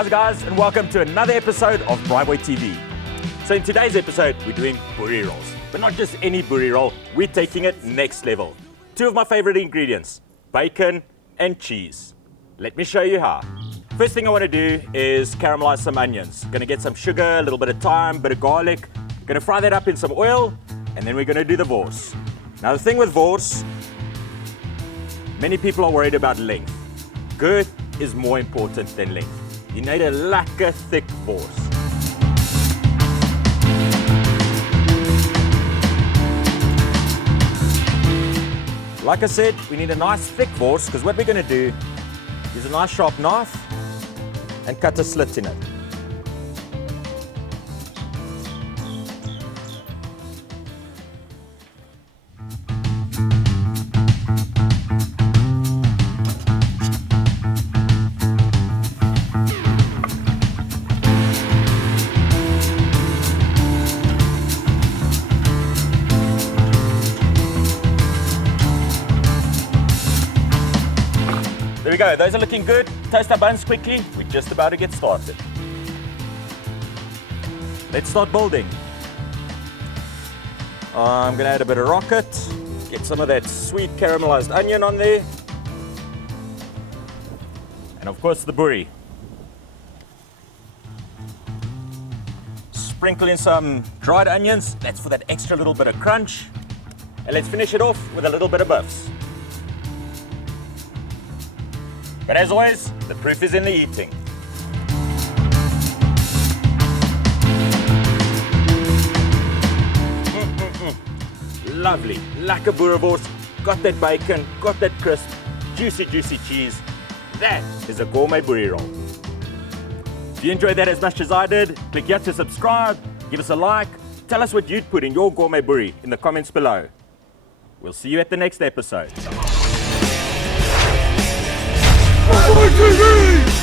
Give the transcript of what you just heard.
How's it guys, and welcome to another episode of BraaiBoy TV. So in today's episode, we're doing boerie rolls. But not just any boerie roll, we're taking it next level. Two of my favorite ingredients, bacon and cheese. Let me show you how. First thing I want to do is caramelize some onions. Gonna get some sugar, a little bit of thyme, bit of garlic. Gonna fry that up in some oil, and then we're gonna do the wors. Now the thing with wors, many people are worried about length. Girth is more important than length. You need a lekker thick wors. Like I said, we need a nice thick wors because what we're going to do is a nice sharp knife and cut a slit in it. There we go, those are looking good. Toast our buns quickly, we're just about to get started. Let's start building. I'm gonna add a bit of rocket, get some of that sweet caramelized onion on there. And of course the boerie. Sprinkle in some dried onions, that's for that extra little bit of crunch. And let's finish it off with a little bit of buffs. But as always, the proof is in the eating. Lovely, lekker Boerewors, got that bacon, got that crisp, juicy cheese. That is a gourmet boerie roll. If you enjoyed that as much as I did, click here to subscribe, give us a like, tell us what you'd put in your gourmet boerie in the comments below. We'll see you at the next episode. BraaiBoy TV!